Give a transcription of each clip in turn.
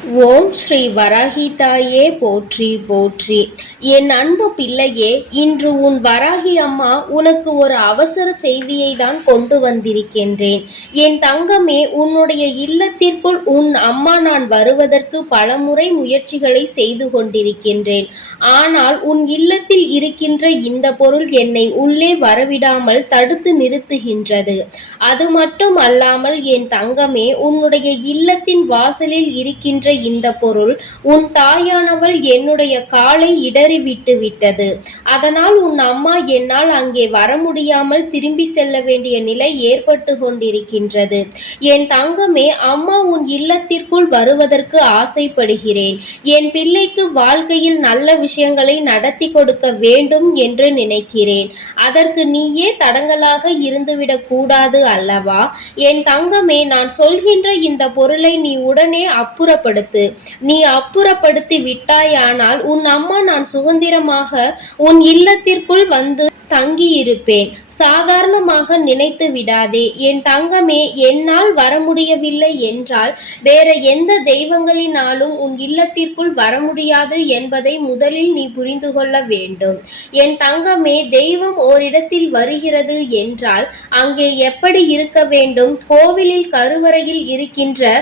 ஓம் ஸ்ரீ வராகிதாயே போற்றி போற்றி. என் அன்பு பிள்ளையே இன்று உன் வராகி அம்மா உனக்கு ஒரு அவசர செய்தியை தான் கொண்டு வந்திருக்கின்றேன். என் தங்கமே உன்னுடைய இல்லத்திற்குள் உன் அம்மா நான் வருவதற்கு பலமுறை முயற்சிகளை செய்து கொண்டிருக்கின்றேன். ஆனால் உன் இல்லத்தில் இருக்கின்ற இந்த பொருள் என்னை உள்ளே வரவிடாமல் தடுத்து நிறுத்துகின்றது. அது மட்டும் அல்லாமல் என் தங்கமே உன்னுடைய இல்லத்தின் வாசலில் இருக்கின்ற இந்த பொருள் உன் தாயானவள் என்னுடைய காலை இடறி விட்டு விட்டது. அதனால் உன் அம்மா என்னால் அங்கே வர முடியாமல் திரும்பி செல்ல வேண்டிய நிலை ஏற்பட்டு கொண்டிருக்கின்றது. என் தங்கமே அம்மா உன் இல்லத்திற்குள் வருவதற்கு ஆசைப்படுகிறேன். என் பிள்ளைக்கு வாழ்க்கையில் நல்ல விஷயங்களை நடத்தி கொடுக்க வேண்டும் என்று நினைக்கிறேன். அதற்கு நீயே தடங்கலாக இருந்துவிடக் கூடாது அல்லவா? என் தங்கமே நான் சொல்கின்ற இந்த பொருளை நீ உடனே அப்புறப்படு அப்புறப்படுத்து நீ அப்புறப்படுத்தி விட்டாயானால் உன் அம்மா நான் சுதந்திரமாக உன் இல்லத்திற்குள் வந்து தங்கியிருப்பேன். சாதாரணமாக நினைத்து விடாதே. என் தங்கமே என்னால் வர முடியவில்லை என்றால் வேற எந்த தெய்வங்களினாலும் உன் இல்லத்திற்குள் வர முடியாது என்பதை முதலில் நீ புரிந்து கொள்ள வேண்டும். என் தங்கமே தெய்வம் ஓரிடத்தில் வருகிறது என்றால் அங்கே எப்படி இருக்க வேண்டும்? கோவிலில் கருவறையில் இருக்கின்ற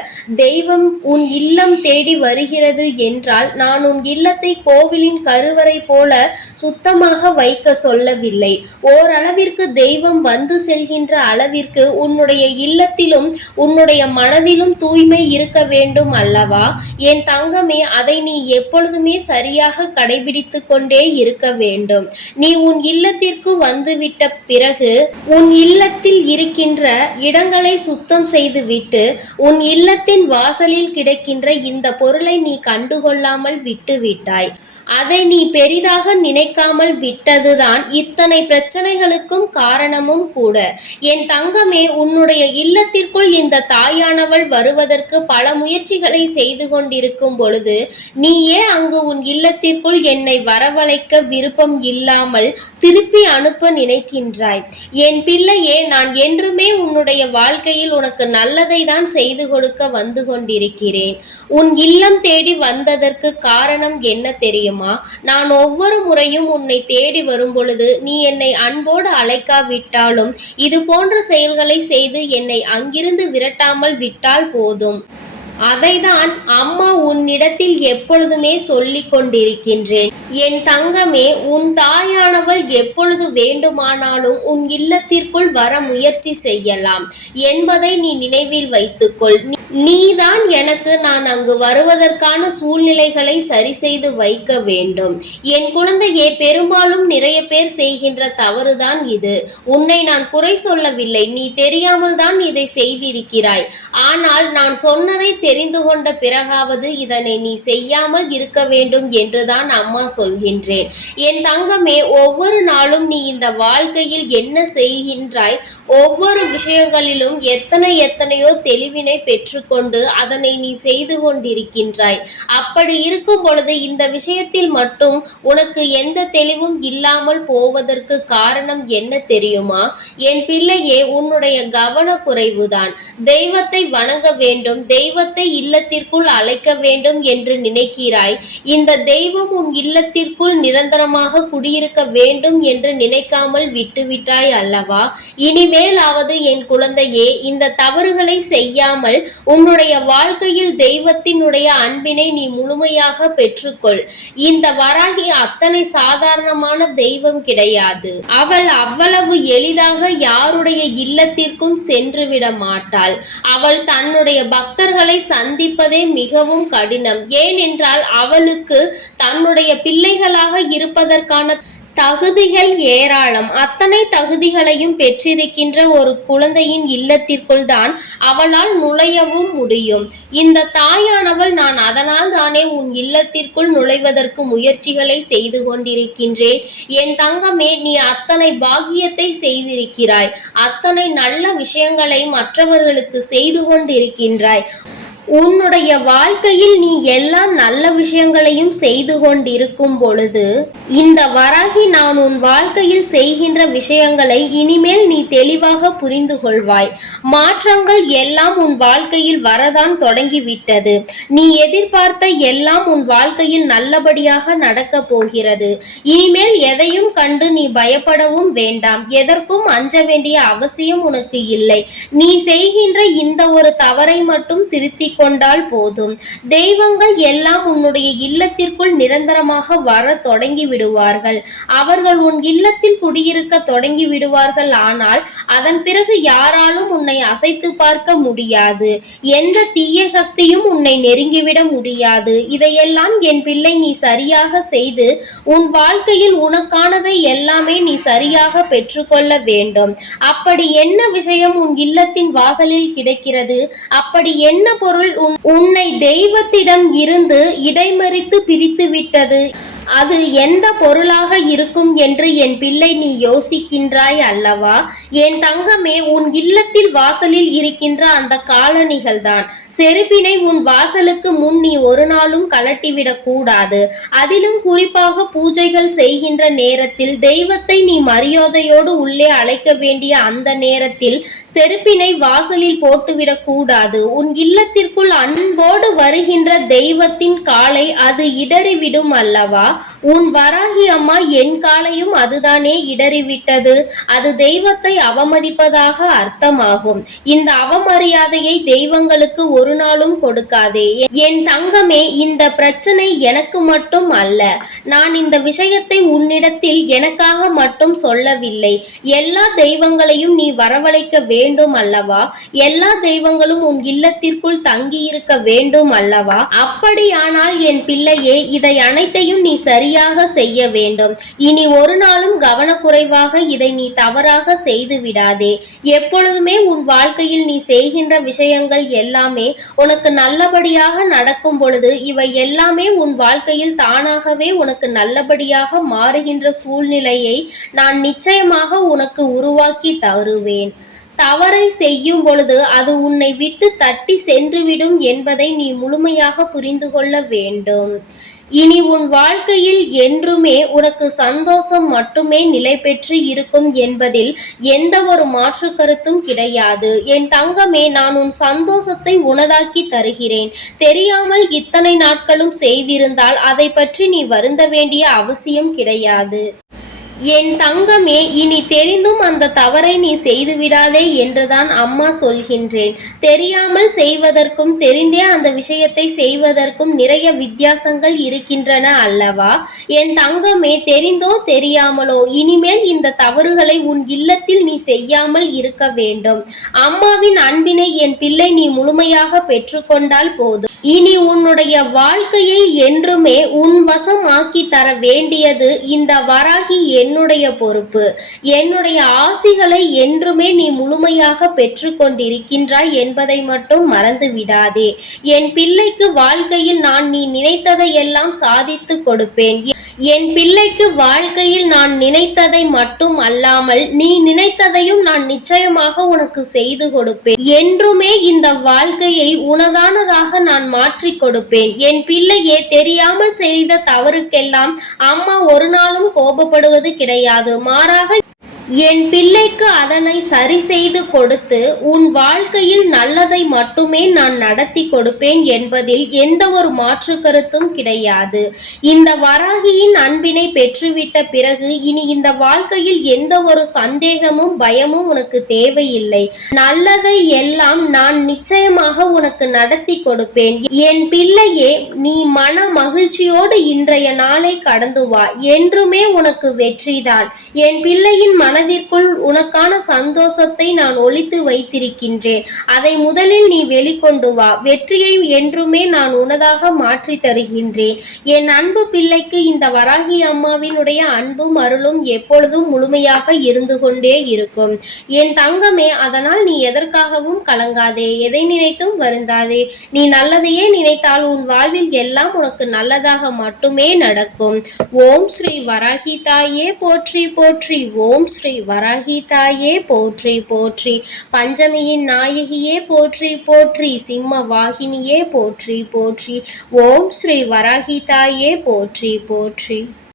தெய்வம் உன் இல்லம் தேடி வருகிறது என்றால் நான் உன் இல்லத்தை கோவிலின் கருவறை போல சுத்தமாக வைக்க சொல்லவில்லை. ஓரளவிற்கு தெய்வம் வந்து செல்கின்ற அளவிற்கு உன்னுடைய இல்லத்திலும் உன்னுடைய மனதிலும் தூய்மை இருக்க வேண்டும் அல்லவா? என் தங்கமே அதை நீ எப்பொழுதுமே சரியாக கடைபிடித்து கொண்டே இருக்க வேண்டும். நீ உன் இல்லத்திற்கு வந்துவிட்ட பிறகு உன் இல்லத்தில் இருக்கின்ற இடங்களை சுத்தம் செய்துவிட்டு உன் இல்லத்தின் வாசலில் கிடைக்கின்ற இந்த பொருளை நீ கண்டுகொள்ளாமல் விட்டுவிட்டாய். அதை நீ பெரிதாக நினைக்காமல் விட்டதுதான் இத்தனை பிரச்சனைகளுக்கும் காரணமும் கூட. என் தங்கமே உன்னுடைய இல்லத்திற்குள் இந்த தாயானவள் வருவதற்கு பல முயற்சிகளை செய்து கொண்டிருக்கும் பொழுது நீயே அங்கு உன் இல்லத்திற்குள் என்னை வரவழைக்க விருப்பம் இல்லாமல் திருப்பி அனுப்ப நினைக்கின்றாய். என் பிள்ளையே நான் என்றுமே உன்னுடைய வாழ்க்கையில் உனக்கு நல்லதை தான் செய்து கொடுக்க வந்து கொண்டிருக்கிறேன். உன் இல்லம் தேடி வந்ததற்கு காரணம் என்ன தெரியும்? தெரியுமா? நான் ஒவ்வொரு முறையும் உன்னை தேடி வரும் பொழுது நீ என்னை அன்போடு அழைக்காவிட்டாலும் இது போன்ற செயல்களை செய்து என்னை அங்கிருந்து விரட்டாமல் விட்டால் போதும். அதைதான் அம்மா உன்னிடத்தில் எப்பொழுதுமே சொல்லிக் கொண்டிருக்கின்றேன். என் தங்கமே உன் தாயானவள் எப்பொழுது வேண்டுமானாலும் உன் இல்லத்திற்குள் வர முயற்சி செய்யலாம். என்பதை நீ நினைவில் வைத்துக்கொள். நீதான் எனக்கு நான் அங்கு வருவதற்கான சூழ்நிலைகளை சரி செய்து வைக்க வேண்டும். என் குழந்தையே பெரும்பாலும் நிறைய பேர் செய்கின்ற தவறுதான் இது. உன்னை நான் குறை சொல்லவில்லை. நீ தெரியாமல் தான் இதை செய்திருக்கிறாய். ஆனால் நான் சொன்னதை தெரிந்து கொண்ட பிறகாவது இதனை நீ செய்யாமல் இருக்க வேண்டும் என்றுதான் அம்மா சொல்கின்றேன். என் தங்கமே ஒவ்வொரு நாளும் நீ இந்த வாழ்க்கையில் என்ன செய்கின்றாய்? ஒவ்வொரு விஷயங்களிலும் எத்தனை எத்தனையோ தெளிவினை பெற்று ஏற்றுக்கொண்டு அதனை நீ செய்து கொண்டிருக்கின்றாய். அப்படி இருக்கும் பொழுது இந்த விஷயத்தில் மட்டும் உனக்கு எந்த தெளிவும் இல்லாமல் போவதற்கு காரணம் என்ன தெரியுமா? என் பிள்ளையே உன்னுடைய கவனக்குறைவுதான். தெய்வத்தை வணங்க வேண்டும் தெய்வத்தை இல்லத்திற்குள் அழைக்க வேண்டும் என்று நினைக்கிறாய். இந்த தெய்வம் உன் இல்லத்திற்குள் நிரந்தரமாக குடியிருக்க வேண்டும் என்று நினைக்காமல் விட்டுவிட்டாய் அல்லவா? இனிமேலாவது என் குழந்தையே இந்த தவறுகளை செய்யாமல் உன்னுடைய வாழ்க்கையில் தெய்வத்தினுடைய அன்பினை நீ முழுமையாக பெற்றுக்கொள். இந்த வராகி அத்தனை சாதாரணமான தெய்வம் கிடையாது. அவள் அவ்வளவு எளிதாக யாருடைய இல்லத்திற்கும் சென்று விட மாட்டாள். அவள் தன்னுடைய பக்தர்களை சந்திப்பதே மிகவும் கடினம். ஏனென்றால் அவளுக்கு தன்னுடைய பிள்ளைகளாக இருப்பதற்கான தகுதிகள் ஏராளம். அத்தனை தகுதிகளையும் பெற்றிருக்கின்ற ஒரு குழந்தையின் இல்லத்திற்குள் தான் அவளால் நுழையவும் முடியும். இந்த தாயானவள் நான் அதனால் தானே உன் இல்லத்திற்குள் நுழைவதற்கு முயற்சிகளை செய்து கொண்டிருக்கின்றேன். என் தங்கமே நீ அத்தனை பாக்கியத்தை செய்திருக்கிறாய். அத்தனை நல்ல விஷயங்களை மற்றவர்களுக்கு செய்து கொண்டிருக்கின்றாய். உன்னுடைய வாழ்க்கையில் நீ எல்லா நல்ல விஷயங்களையும் செய்து கொண்டிருக்கும் பொழுது இந்த வராகி நான் உன் வாழ்க்கையில் செய்கின்ற விஷயங்களை இனிமேல் நீ தெளிவாக புரிந்து கொள்வாய். மாற்றங்கள் எல்லாம் உன் வாழ்க்கையில் வரதான் தொடங்கிவிட்டது. நீ எதிர்பார்த்த எல்லாம் உன் வாழ்க்கையில் நல்லபடியாக நடக்கப் போகிறது. இனிமேல் எதையும் கண்டு நீ பயப்படவும் வேண்டாம். எதற்கும் அஞ்ச வேண்டிய அவசியம் உனக்கு இல்லை. நீ செய்கின்ற இந்த ஒரு தவறை மட்டும் திருத்திக் கொண்டால் போதும். தெய்வங்கள் எல்லாம் உன்னுடைய இல்லத்திற்குள் நிரந்தரமாக வர தொடங்கி விடுவார்கள். அவர்கள் உன் இல்லத்தில் குடியிருக்க தொடங்கி விடுவார்கள். ஆனால் அதன் பிறகு யாராலும் உன்னை அசைத்து பார்க்க முடியாது. எந்த தீய சக்தியும் உன்னை நெருங்கிவிட முடியாது. இதையெல்லாம் என் பிள்ளை நீ சரியாக செய்து உன் வாழ்க்கையில் உனக்கானதை எல்லாமே நீ சரியாக பெற்றுக்கொள்ள வேண்டும். அப்படி என்ன விஷயம் உன் இல்லத்தின் வாசலில் கிடைக்கிறது? அப்படி என்ன பொருள் உன்னை தெய்வத்திடம் இருந்து இடைமறித்து பிரித்து விட்டது அது எந்த பொருளாக இருக்கும் என்று என் பிள்ளை நீ யோசிக்கின்றாய் அல்லவா? என் தங்கமே உன் இல்லத்தில் வாசலில் இருக்கின்ற அந்த காலணிகள் தான் செருப்பினை உன் வாசலுக்கு முன் நீ ஒரு நாளும் கலட்டிவிடக் கூடாது. அதிலும் குறிப்பாக பூஜைகள் செய்கின்ற நேரத்தில் தெய்வத்தை நீ மரியாதையோடு உள்ளே அழைக்க வேண்டிய அந்த நேரத்தில் செருப்பினை வாசலில் போட்டுவிடக் கூடாது. உன் இல்லத்திற்குள் அன்போடு வருகின்ற தெய்வத்தின் காலை அது இடறிவிடும் அல்லவா? உன் வராகி அம்மா என் காலையும் அதுதானே இடறிவிட்டது. அது தெய்வத்தை அவமதிப்பதாக அர்த்தமாகும். இந்த அவமரியாதையை தெய்வங்களுக்கு ஒரு நாளும் கொடுக்காதே. என் தங்கமே இந்த பிரச்சனை எனக்கு மட்டும் அல்ல. நான் இந்த விஷயத்தை உன்னிடத்தில் எனக்காக மட்டும் சொல்லவில்லை. எல்லா தெய்வங்களையும் நீ வரவழைக்க வேண்டும் அல்லவா? எல்லா தெய்வங்களும் உன் இல்லத்திற்குள் தங்கியிருக்க வேண்டும் அல்லவா? அப்படியானால் என் பிள்ளையே இதை அனைத்தையும் நீ சரியாக செய்ய வேண்டும். இனி ஒரு நாளும் கவனக்குறைவாக இதை நீ தவறாக செய்து விடாதே. எப்பொழுதுமே உன் வாழ்க்கையில் நீ செய்கின்ற விஷயங்கள் எல்லாமே உனக்கு நல்லபடியாக நடக்கும் பொழுது இவை எல்லாமே உன் வாழ்க்கையில் தானாகவே உனக்கு நல்லபடியாக மாறுகின்ற சூழ்நிலையை நான் நிச்சயமாக உனக்கு உருவாக்கி தருவேன். தவறை செய்யும் பொழுது அது உன்னை விட்டு தட்டி சென்றுவிடும் என்பதை நீ முழுமையாக புரிந்து கொள்ள வேண்டும். இனி உன் வாழ்க்கையில் என்றுமே உனக்கு சந்தோஷம் மட்டுமே நிலை பெற்று இருக்கும் என்பதில் எந்த ஒரு மாற்று கருத்தும் கிடையாது. என் தங்கமே நான் உன் சந்தோஷத்தை உனதாக்கி தருகிறேன். தெரியாமல் இத்தனை நாட்களும் செய்திருந்தால் அதை பற்றி நீ வருந்த வேண்டிய அவசியம் கிடையாது. என் தங்கமே இனி தெரிந்தும் அந்த தவறை நீ செய்து விடாதே என்றுதான் அம்மா சொல்கின்றேன். தெரியாமல் செய்வதற்கும் தெரிந்தே அந்த விஷயத்தை செய்வதற்கும் நிறைய வித்தியாசங்கள் இருக்கின்றன அல்லவா? என் தங்கமே தெரிந்தோ தெரியாமலோ இனிமேல் இந்த தவறுகளை உன் இல்லத்தில் நீ செய்யாமல் இருக்க வேண்டும். அம்மாவின் அன்பினை என் பிள்ளை நீ முழுமையாக பெற்றுக்கொண்டால் போதும். இனி உன்னுடைய வாழ்க்கையை என்றுமே உன் வசம் ஆக்கி தர வேண்டியது இந்த வராகி என்னுடைய பொறுப்பு. என்னுடைய ஆசிகளை என்றுமே நீ முழுமையாக பெற்றுக்கொண்டிருக்கின்றாய் என்பதை மட்டும் மறந்து விடாதே என் பிள்ளைக்கு வாழ்க்கையில் நான் நீ நினைத்ததை எல்லாம் சாதித்து கொடுப்பேன். என் பிள்ளைக்கு வாழ்க்கையில் நான் நினைத்ததை மட்டும் அல்லாமல் நீ நினைத்ததையும் நான் நிச்சயமாக உனக்கு செய்து கொடுப்பேன். என்றுமே இந்த வாழ்க்கையை உனதானதாக நான் மாற்றி கொடுப்பேன். என் பிள்ளையே தெரியாமல் செய்த தவறுக்கெல்லாம் அம்மா ஒரு நாளும் கோபப்படுவது கிடையாது. மாறாக என் பிள்ளைக்கு அதனை சரி செய்து கொடுத்து உன் வாழ்க்கையில் நல்லதை மட்டுமே நான் நடத்தி கொடுப்பேன் என்பதில் எந்த ஒரு மாற்று கருத்தும் கிடையாது. இந்த வராகியின் அன்பினை பெற்றுவிட்ட பிறகு இனி இந்த வாழ்க்கையில் எந்த ஒரு சந்தேகமும் பயமும் உனக்கு தேவையில்லை. நல்லதை எல்லாம் நான் நிச்சயமாக உனக்கு நடத்தி கொடுப்பேன். என் பிள்ளையே நீ மன மகிழ்ச்சியோடு இன்றைய நாளை கடந்து வா. என்றுமே உனக்கு வெற்றிதான் என் பிள்ளையின் மன மனதிற்குள் உனக்கான சந்தோஷத்தை நான் ஒழித்து வைத்திருக்கின்றேன். அதை முதலில் நீ வெளிக்கொண்டு வா. வெற்றியை என்றுமே நான் உனதாக மாற்றி தருகின்றேன். என் அன்பு பிள்ளைக்கு இந்த வராகி அம்மாவினுடைய அன்பும் அருளும் எப்பொழுதும் முழுமையாக இருந்து கொண்டே இருக்கும். என் தங்கமே அதனால் நீ எதற்காகவும் கலங்காதே. எதை நினைத்தும் வருந்தாதே. நீ நல்லதையே நினைத்தால் உன் வாழ்வில் எல்லாம் உனக்கு நல்லதாக மட்டுமே நடக்கும். ஓம் ஸ்ரீ வராகி தாயே போற்றி போற்றி. ஓம் ஸ்ரீ போற்றி வராகி தாயே போற்றி போற்றி. பஞ்சமியின் நாயகியே போற்றி போற்றி. சிம்ம வாகினியே போற்றி போற்றி. ஓம் ஸ்ரீ வராகி தாயே போற்றி போற்றி.